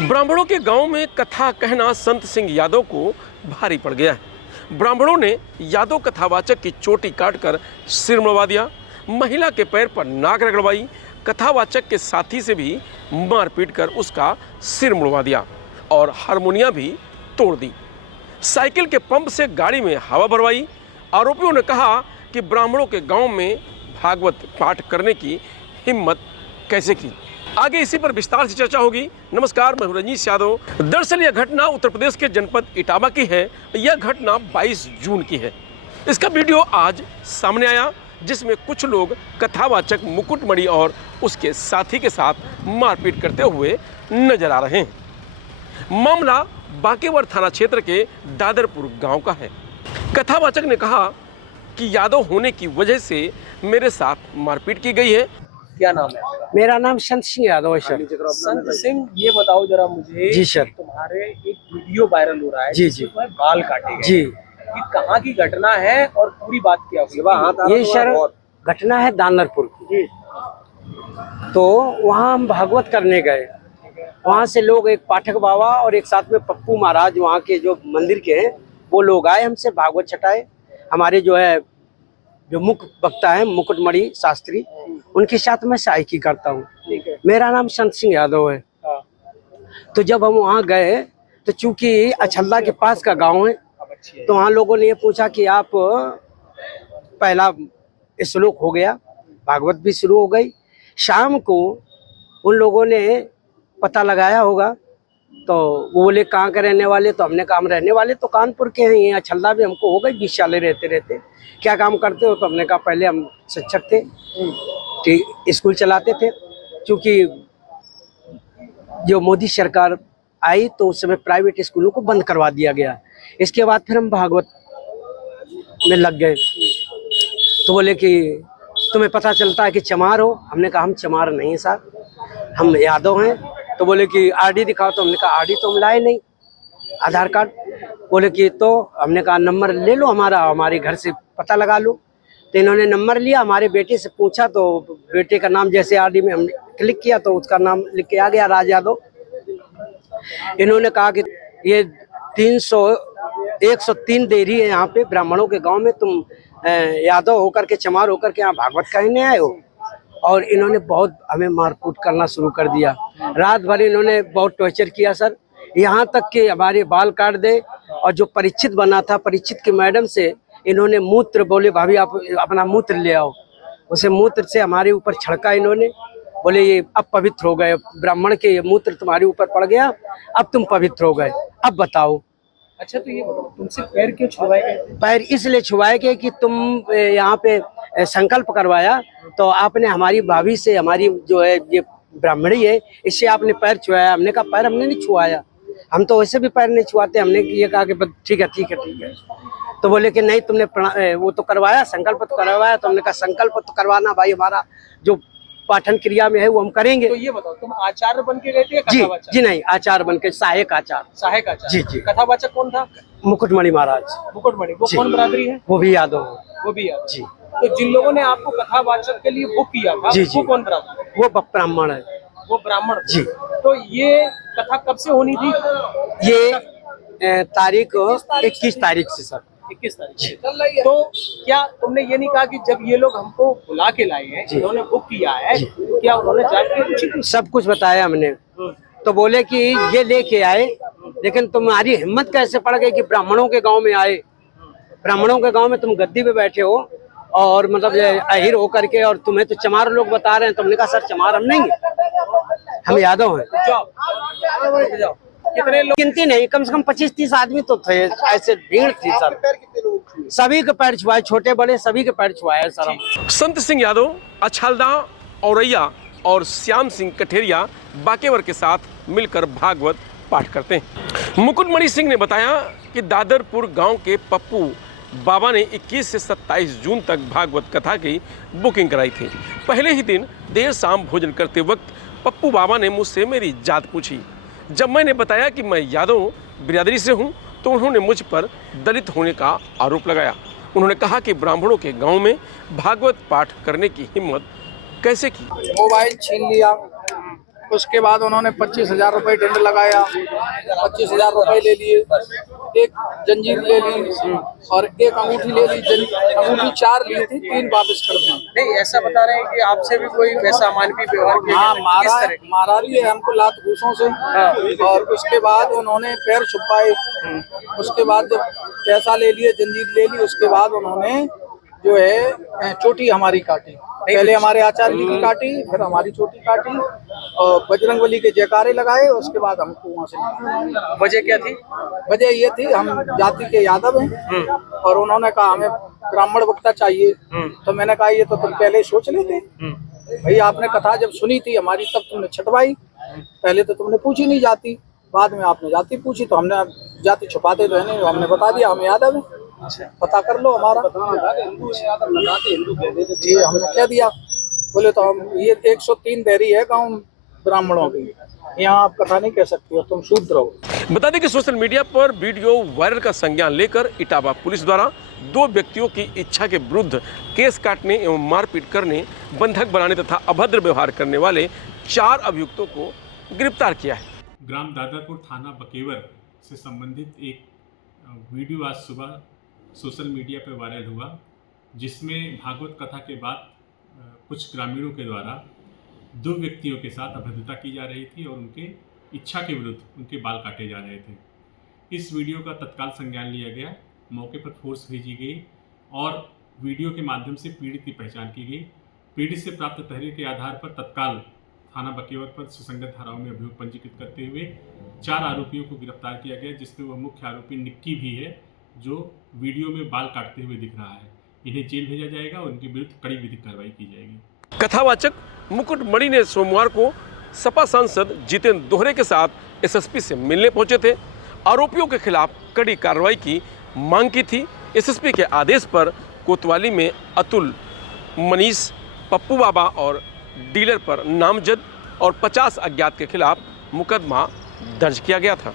ब्राह्मणों के गांव में कथा कहना संत सिंह यादव को भारी पड़ गया है। ब्राह्मणों ने यादव कथावाचक की चोटी काटकर सिर मुड़वा दिया, महिला के पैर पर नाक रगड़वाई, कथावाचक के साथी से भी मारपीट कर उसका सिर मुड़वा दिया और हारमोनिया भी तोड़ दी। साइकिल के पंप से गाड़ी में हवा भरवाई। आरोपियों ने कहा कि ब्राह्मणों के गांव में भागवत पाठ करने की हिम्मत कैसे की। आगे इसी पर विस्तार से चर्चा होगी। नमस्कार, मैं हूं रजनीश यादव। दरअसल यह घटना उत्तर प्रदेश के जनपद इटावा की है। यह घटना 22 जून की है। इसका वीडियो आज सामने आया, जिसमें कुछ लोग कथावाचक मुकुटमणि और उसके साथी के साथ मारपीट करते हुए नजर आ रहे हैं। मामला बांकेवर थाना क्षेत्र के दादरपुर गांव का है। कथावाचक ने कहा कि यादव होने की वजह से मेरे साथ मारपीट की गई है। क्या नाम है आपका? मेरा नाम संत सिंह यादव है सर। संत सिंह, ये बताओ जरा मुझे। जी सर। तुम्हारे एक वीडियो वायरल हो रहा है जी जिसमें तुम्हारे बाल काटे गए। जी, ये कहाँ की घटना है और पूरी बात क्या हुई? ये सर घटना है दानरपुर की। तो वहाँ हम भागवत करने गए। वहाँ से लोग, एक पाठक बाबा और एक साथ में पप्पू महाराज वहाँ के जो मंदिर के हैं, वो लोग आए, हमसे भागवत छटाए। हमारे जो मुख्य वक्ता है मुकुटमणि शास्त्री, उनके साथ मैं सहायकी करता हूँ। मेरा नाम संत सिंह यादव है। तो जब हम वहाँ गए तो चूंकि अछल्ला के पास का गांव है, तो वहाँ लोगों ने ये पूछा कि आप, पहला श्लोक हो गया, भागवत भी शुरू हो गई। शाम को उन लोगों ने पता लगाया होगा, तो वो बोले कहाँ के रहने वाले? तो हमने कहा हम रहने वाले तो कानपुर के हैं। ये अछल्ला भी हमको हो गई 20 साल रहते रहते। क्या काम करते हो? तो हमने कहा पहले हम शिक्षक थे, ठीक, स्कूल चलाते थे। क्योंकि जो मोदी सरकार आई तो उस समय प्राइवेट स्कूलों को बंद करवा दिया गया। इसके बाद फिर हम भागवत में लग गए। तो बोले कि तुम्हें पता चलता है कि चमार हो? हमने कहा हम चमार नहीं साहब, हम यादव हैं। तो बोले कि आरडी दिखाओ। तो हमने कहा आरडी तो हम लाए नहीं, आधार कार्ड। बोले कि तो हमने कहा नंबर ले लो हमारा, हमारे घर से पता लगा लो। तो इन्होंने नंबर लिया, हमारे बेटे से पूछा, तो बेटे का नाम जैसे आरडी में हमने क्लिक किया तो उसका नाम लिख के आ गया, राज यादव। इन्होंने कहा कि ये 103 देरी है यहाँ पे ब्राह्मणों के गांव में, तुम यादव होकर के, चमार होकर के यहाँ भागवत कहने आए हो। और इन्होंने बहुत हमें मारकूट करना शुरू कर दिया। रात भर इन्होंने बहुत टॉर्चर किया सर, यहाँ तक कि हमारे बाल काट दे। और जो परीक्षित बना था, परीक्षित की मैडम से इन्होंने मूत्र, बोले भाभी आप अपना मूत्र ले आओ। उसे मूत्र से हमारे ऊपर छड़का इन्होंने। बोले ये अब पवित्र हो गए, ब्राह्मण के ये मूत्र तुम्हारे ऊपर पड़ गया, अब तुम पवित्र हो गए, अब बताओ। अच्छा, तो ये बताओ तुमसे पैर क्यों छुड़वाए गए? पैर इसलिए छुड़वाए गए कि तुम यहाँ पे संकल्प करवाया, तो आपने हमारी भाभी से, हमारी जो है ये ब्राह्मणी है, इससे आपने पैर छुआया। हमने कहा पैर हमने नहीं छुआया, हम तो वैसे भी पैर नहीं छुआते। हमने ये कहा कि ठीक है ठीक है ठीक है। तो बोले कि नहीं तुमने वो तो करवाया, संकल्प तो करवाया। तो हमने कहा संकल्प तो करवाना भाई, हमारा जो पाठन क्रिया में है वो हम करेंगे। तो ये बताओ तुम आचार्य बन के गए थे या जी कथावाचक? जी नहीं, आचार्य बन के, सहायक आचार्य। सहायक आचार्य। जी जी। कथावाचक कौन था? मुकुटमणि महाराज। मुकुटमणि, वो कौन बरादरी है? वो भी यादव है। वो भी यादव। जी। तो जिन लोगों ने आपको कथावाचक के लिए बुक किया था, जी, वो जी। कौन बरादरी? वो ब्राह्मण है। वो ब्राह्मण थे। जी। तो ये कथा कब से होनी थी? ये तारीख 21 तारीख से सर। 21 तारीख। तो क्या तुमने ये नहीं कहा कि जब ये लोग हमको बुला के लाए हैं, इन्होंने बुक किया है, तो क्या उन्होंने जाके पूछी? सब कुछ बताया हमने। तो बोले कि ये लेके आए, लेकिन तुम्हारी हिम्मत कैसे पड़ गई कि ब्राह्मणों के गांव में आए? ब्राह्मणों के गांव में तुम गद्दी पे बैठे हो और मतलब अहिर होकर के, और तुम्हें तो चमार लोग बता रहे हैं। तुमने कहा सर चमार हम नहीं हैं, हम यादव हैं। जाओ। कितने लोग? गिनती नहीं, कम से कम 25-30 आदमी तो थे, ऐसे भीड़ थी सर। सभी के पैर छुआए, छोटे बड़े सभी के पैर छुआए सर। संत सिंह यादव अछल्दा, औरैया और श्याम सिंह कठेरिया बांकेवर के साथ मिलकर भागवत पाठ करते हैं। मुकुटमणि सिंह ने बताया कि दादरपुर गांव के पप्पू बाबा ने 21 से 27 जून तक भागवत कथा की बुकिंग कराई थी। पहले ही दिन देर शाम भोजन करते वक्त पप्पू बाबा ने मुझसे मेरी जात पूछी। जब मैंने बताया कि मैं यादव बिरादरी से हूं, तो उन्होंने मुझ पर दलित होने का आरोप लगाया। उन्होंने कहा कि ब्राह्मणों के गांव में भागवत पाठ करने की हिम्मत कैसे की। मोबाइल छीन लिया, उसके बाद उन्होंने 25,000 रुपये दंड लगाया, 25,000 रुपये ले लिए, एक जंजीर ले ली और एक अंगूठी ले ली। अंगूठी 4 ली थी, 3 वापस कर दी। नहीं, ऐसा बता रहे हैं कि आपसे भी कोई वैसा अमानवीय व्यवहार किया हाँ, गया? किस तरह? मारा भी है हमको लात घूसों से। और उसके बाद उन्होंने पैर छुपाए। उसके बाद जब पैसा ले लिए, जंजीर ले ली, उसके बाद उन्होंने जो है चोटी हमारी काटी। पहले हमारे आचार्य जी की काटी, फिर हमारी चोटी काटी और बजरंगबली के जयकारे लगाए। उसके बाद हमको वहाँ से निकाला। वजह क्या थी? वजह ये थी, हम जाति के यादव हैं और उन्होंने कहा हमें ब्राह्मण वक्ता चाहिए। तो मैंने कहा ये तो तुम पहले ही सोच लेते भाई, आपने कथा जब सुनी थी हमारी तब तुमने छटवाई, पहले तो तुमने पूछी नहीं जाति, बाद में आपने जाति पूछी तो हमने जाति छुपाते तो है नहीं, हमने बता दिया हम यादव हैं, पता कर लो हमारा। जी हमने कह दिया। बोले तो हम ये 103 देरी है गाँव ब्राह्मणों की, यहाँ आप कथा नहीं कह सकती हो, तुम शूद्र हो। बता दें कि सोशल मीडिया पर वीडियो वायरल का संज्ञान लेकर इटावा पुलिस द्वारा 2 व्यक्तियों की इच्छा के विरुद्ध केस काटने एवं मारपीट करने, बंधक बनाने तथा अभद्र व्यवहार करने वाले 4 अभियुक्तों को गिरफ्तार किया है। ग्राम दादरपुर थाना बकेवर से संबंधित एक वीडियो आज सुबह सोशल मीडिया पर वायरल हुआ, जिसमें भागवत कथा के बाद कुछ ग्रामीणों के द्वारा 2 व्यक्तियों के साथ अभद्रता की जा रही थी और उनके इच्छा के विरुद्ध उनके बाल काटे जा रहे थे। इस वीडियो का तत्काल संज्ञान लिया गया, मौके पर फोर्स भेजी गई और वीडियो के माध्यम से पीड़ित की पहचान की गई। पीड़ित से प्राप्त तहरीर के आधार पर तत्काल थाना बकेवर पर सुसंगत धाराओं में अभियोग पंजीकृत करते हुए 4 आरोपियों को गिरफ्तार किया गया, जिसमें वह मुख्य आरोपी निक्की भी है, जो वीडियो में बाल काटते हुए दिख रहा है। इन्हें जेल भेजा जाएगा और उनके विरुद्ध कड़ी विधिक कार्रवाई की जाएगी। कथावाचक मुकुटमणि ने सोमवार को सपा सांसद जितेंद्र दोहरे के साथ एसएसपी से मिलने पहुंचे थे। आरोपियों के खिलाफ कड़ी कार्रवाई की मांग की थी। एसएसपी के आदेश पर कोतवाली में अतुल, मनीष, पप्पू बाबा और डीलर पर नामजद और 50 अज्ञात के खिलाफ मुकदमा दर्ज किया गया था।